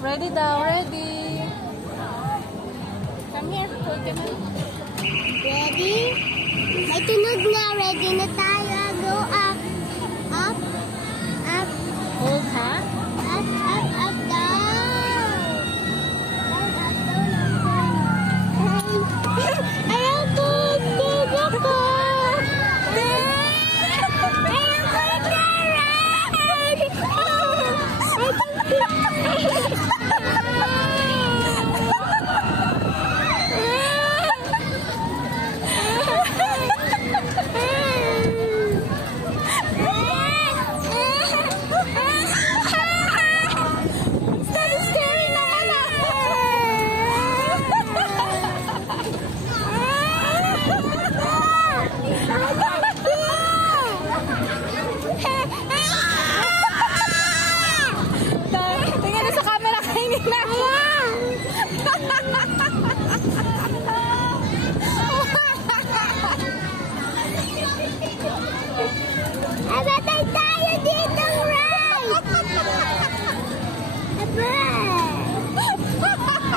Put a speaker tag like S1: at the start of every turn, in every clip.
S1: Ready daw, ready. Come here, hold.
S2: Ready? May tunog na. Ready na tayo.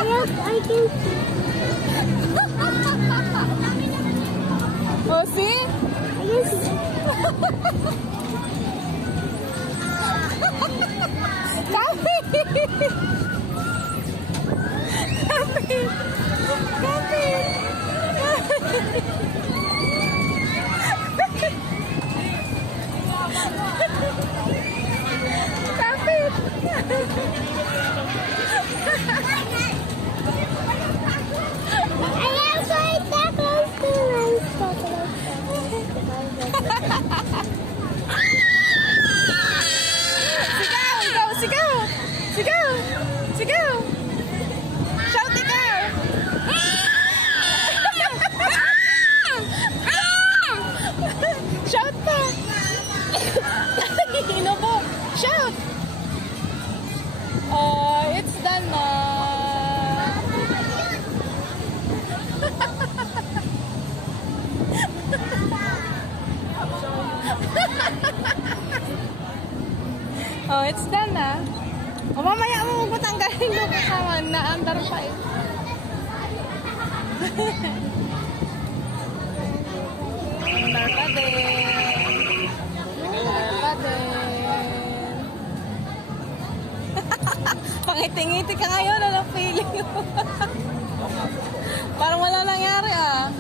S2: Ayaw, I can see.
S1: Oh, it's done na. O, mamaya mo magpatanggalin yung katawan na andar pa eh. andar pa din. Andar pa din. Pangiti-ngiti ka ngayon, ano feeling mo? Parang wala nangyari ah.